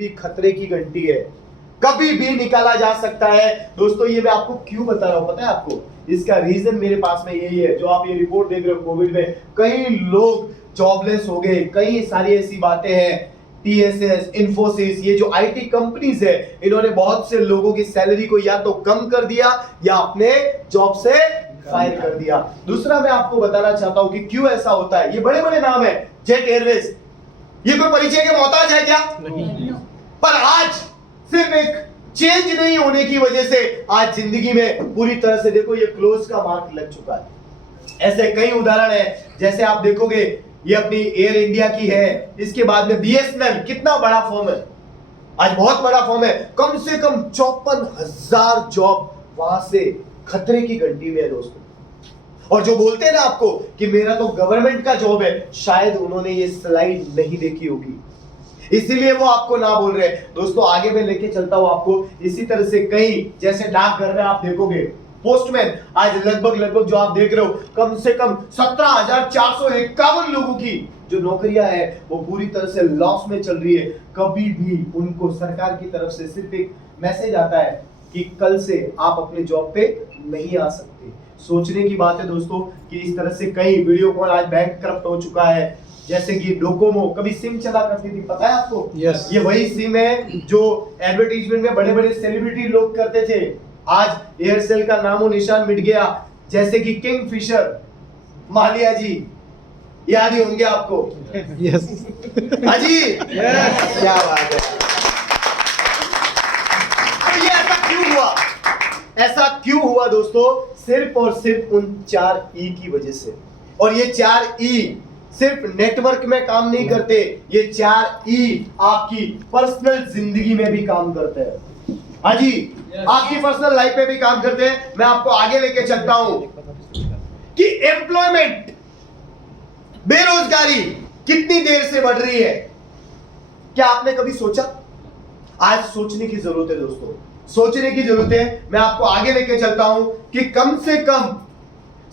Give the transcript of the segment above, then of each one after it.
भी खतरे की घंटी है, कभी भी निकाला जा सकता है। दोस्तों ये मैं आपको क्यों बता रहा हूं पता है आपको? इसका रीजन मेरे पास में यही है, जो आप ये रिपोर्ट देख रहे हो कोविड में कई लोग जॉबलेस हो गए, कई सारी ऐसी बातें हैं। टीएसएस, इन्फोसिस, ये जो आईटी कंपनीज है, इन्होंने बहुत से लोगों की सैलरी को या तो कम कर दिया या अपने जॉब से फायर कर दिया। दूसरा मैं आपको बताना चाहता हूं कि क्यों ऐसा होता है। ये बड़े बड़े नाम है, जेट एयरवेज, ये कोई परिचय के मोहताज है क्या? नहीं। पर आज सिर्फ एक चेंज नहीं होने की वजह से आज जिंदगी में पूरी तरह से देखो ये क्लोज का मार्क लग चुका है। ऐसे कई उदाहरण है, जैसे आप देखोगे ये अपनी एयर इंडिया की है, इसके बाद में बीएसएनएल, कितना बड़ा फर्म है, आज बहुत बड़ा फर्म है, कम से कम 54,000 जॉब वहां से खतरे की घंटी में है दोस्तों। और जो बोलते हैं ना आपको कि मेरा तो गवर्नमेंट का जॉब है, शायद उन्होंने ये स्लाइड नहीं देखी होगी, इसीलिए वो आपको ना बोल रहे हैं। दोस्तों आगे मैं लेके चलता हूं आपको। इसी तरह से कई, जैसे डाकघर में आप देखोगे पोस्टमैन, आज लगभग जो आप देख रहे हो कम से कम 17,451 लोगों की जो नौकरियां है वो पूरी तरह से लॉस में चल रही है। कभी भी उनको सरकार की तरफ से सिर्फ एक मैसेज आता है कि कल से आप अपने जॉब पे नहीं आ सकते। सोचने की बात है दोस्तों कि इस तरह से कई वीडियो कॉल, आज बैंक करप्ट हो चुका है। जैसे कि डोकोमो कभी सिम चला करती थी, पता है आपको? Yes. ये वही सिम है जो एडवर्टाइजमेंट में बड़े बड़े सेलिब्रिटी लोग करते थे। आज एयरसेल का नामो निशान मिट गया। जैसे कि किंगफिशर, मालिया जी याद ही होंगे आपको। यस हाजी क्या बात है। तो ये ऐसा क्यों हुआ? ऐसा क्यों हुआ दोस्तों? सिर्फ और सिर्फ उन 4 ई की वजह से। और ये 4 ई सिर्फ नेटवर्क में काम नहीं करते, ये 4 ई आपकी पर्सनल जिंदगी में भी काम करते हैं। हाँ जी, आपकी पर्सनल लाइफ में भी काम करते हैं। मैं आपको आगे लेके चलता हूं कि एम्प्लॉयमेंट, बेरोजगारी कितनी देर से बढ़ रही है। क्या आपने कभी सोचा? आज सोचने की जरूरत है दोस्तों, सोचने की जरूरत है। मैं आपको आगे लेके चलता हूं कि कम से कम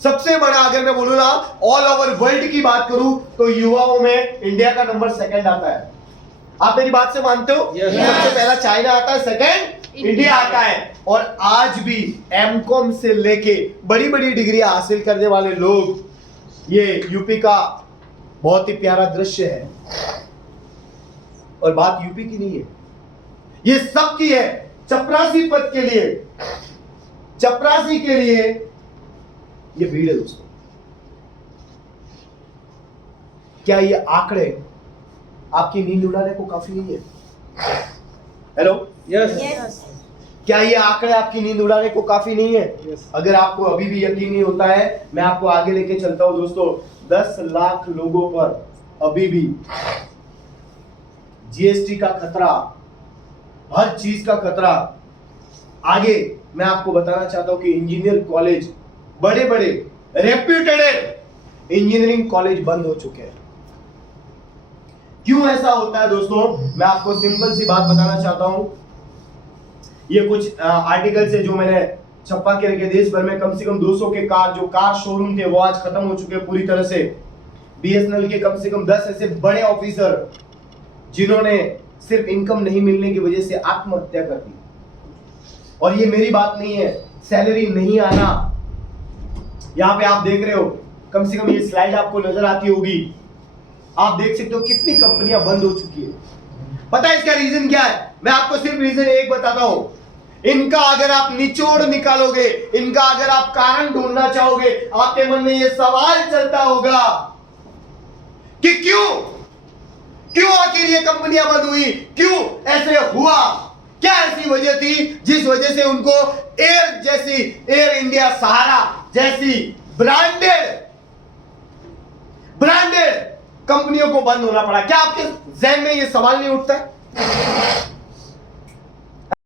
सबसे बड़ा, अगर मैं बोलूं ना ऑल ओवर वर्ल्ड की बात करूं तो युवाओं में इंडिया का नंबर 2 आता है। आप मेरी बात से मानते हो? सबसे पहला चाइना आता है, सेकंड इंडिया आता है। और आज भी एमकॉम से लेके बड़ी बड़ी डिग्रियां हासिल करने वाले लोग, ये यूपी का बहुत ही प्यारा दृश्य है। और बात यूपी की नहीं है, ये सब की है। चपरासी पद के लिए, चपरासी के लिए ये भीड़ है दोस्तों। क्या ये आंकड़े आपकी नींद उड़ाने को काफी नहीं है? हेलो, यस क्या ये आंकड़े आपकी नींद उड़ाने को काफी नहीं है? अगर आपको अभी भी यकीन नहीं होता है, मैं आपको आगे लेके चलता हूं दोस्तों। 10 लाख लोगों पर अभी भी जीएसटी का खतरा, हर चीज का खतरा। आगे मैं आपको बताना चाहता हूं कि इंजीनियर कॉलेज, बड़े बड़े रेप्यूटेड इंजीनियरिंग कॉलेज बंद हो चुके हैं। क्यों ऐसा होता है दोस्तों? मैं आपको सिंपल सी बात बताना चाहता हूं। ये कुछ आर्टिकल से जो मैंने छपा के रखे, देश भर में कम से कम 200 के कार शोरूम थे वो आज खत्म हो चुके हैं पूरी तरह से। बीएसएनएल के कम से कम 10 ऐसे बड़े ऑफिसर जिन्होंने सिर्फ इनकम नहीं मिलने की वजह से आत्महत्या कर दी। और ये मेरी बात नहीं है, सैलरी नहीं आना। यहां पे आप देख रहे हो, कम से कम ये स्लाइड आपको नजर आती होगी, आप देख सकते हो कितनी कंपनियां बंद हो चुकी है। पता है इसका रीजन क्या है? मैं आपको सिर्फ रीजन एक बताता हूं। इनका अगर आप निचोड़ निकालोगे, इनका अगर आप कारण ढूंढना चाहोगे, आपके मन में ये सवाल चलता होगा कि क्यों आखिर ये कंपनियां बंद हुई, क्यों ऐसे हुआ, क्या ऐसी वजह थी जिस वजह से उनको एयर इंडिया, सहारा जैसी ब्रांडेड कंपनियों को बंद होना पड़ा? क्या आपके जहन में ये सवाल नहीं उठता है?